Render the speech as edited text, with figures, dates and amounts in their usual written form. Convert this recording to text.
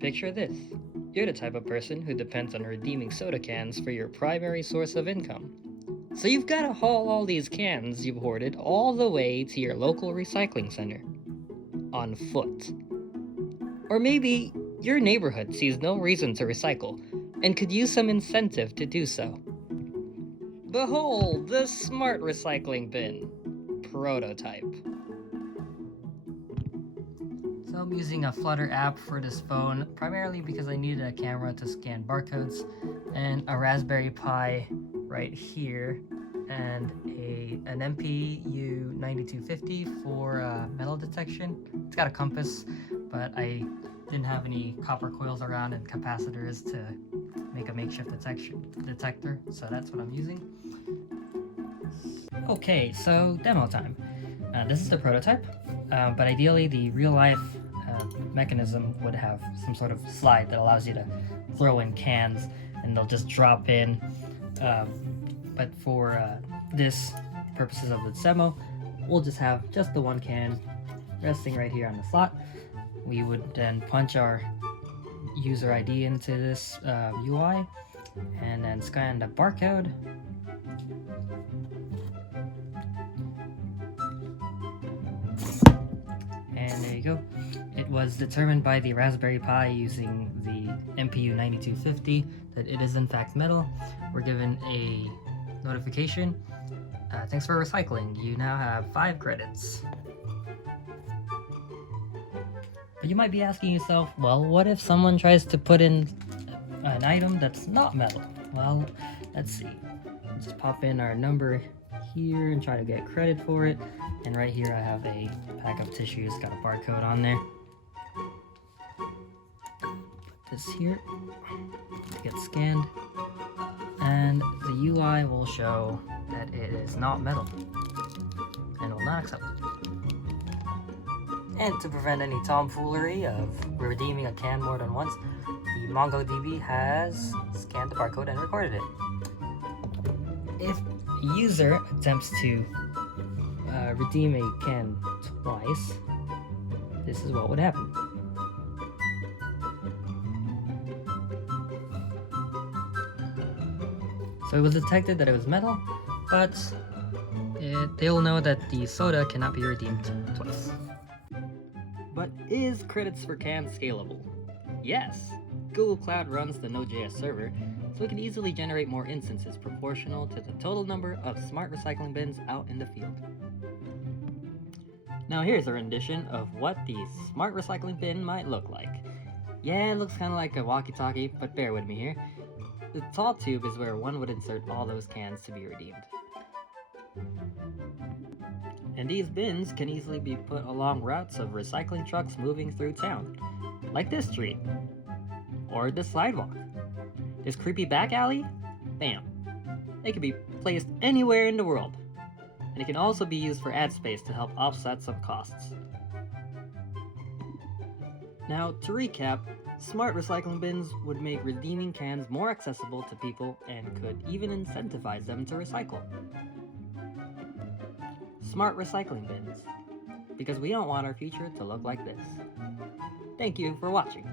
Picture this. You're the type of person who depends on redeeming soda cans for your primary source of income. So you've got to haul all these cans you've hoarded all the way to your local recycling center. On foot. Or maybe your neighborhood sees no reason to recycle and could use some incentive to do so. Behold the Smart Recycling Bin prototype. So I'm using a Flutter app for this phone, primarily because I needed a camera to scan barcodes and a Raspberry Pi right here and an MPU 9250 for metal detection. It's got a compass, but I didn't have any copper coils around and capacitors to make a makeshift detector, so that's what I'm using. Okay, so demo time. This is the prototype, but ideally the real-life mechanism would have some sort of slide that allows you to throw in cans and they'll just drop in. But for this purposes of the demo, we'll just have just the one can resting right here on the slot. We would then punch our user ID into this UI and then scan the barcode. And there you go. It was determined by the Raspberry Pi using the MPU 9250 that it is in fact metal. We're given a notification. Thanks for recycling. You now have 5 credits. But you might be asking yourself, well, what if someone tries to put in an item that's not metal? Well, let's see. Let's just pop in our number here and try to get credit for it. And right here I have a pack of tissues, got a barcode on there. Put this here to get scanned. And the UI will show that it is not metal and will not accept it. And to prevent any tomfoolery of redeeming a can more than once, the MongoDB has scanned the barcode and recorded it. If a user attempts to redeem a can twice, this is what would happen. So it was detected that it was metal, but they'll know that the soda cannot be redeemed twice. But is credits for cans scalable? Yes! Google Cloud runs the Node.js server, so it can easily generate more instances proportional to the total number of smart recycling bins out in the field. Now here's a rendition of what the smart recycling bin might look like. Yeah, it looks kind of like a walkie-talkie, but bear with me here. The tall tube is where one would insert all those cans to be redeemed. And these bins can easily be put along routes of recycling trucks moving through town, like this street, or this sidewalk, this creepy back alley. Bam! They can be placed anywhere in the world, and it can also be used for ad space to help offset some costs. Now, to recap, smart recycling bins would make redeeming cans more accessible to people and could even incentivize them to recycle. Smart recycling bins, because we don't want our future to look like this. Thank you for watching.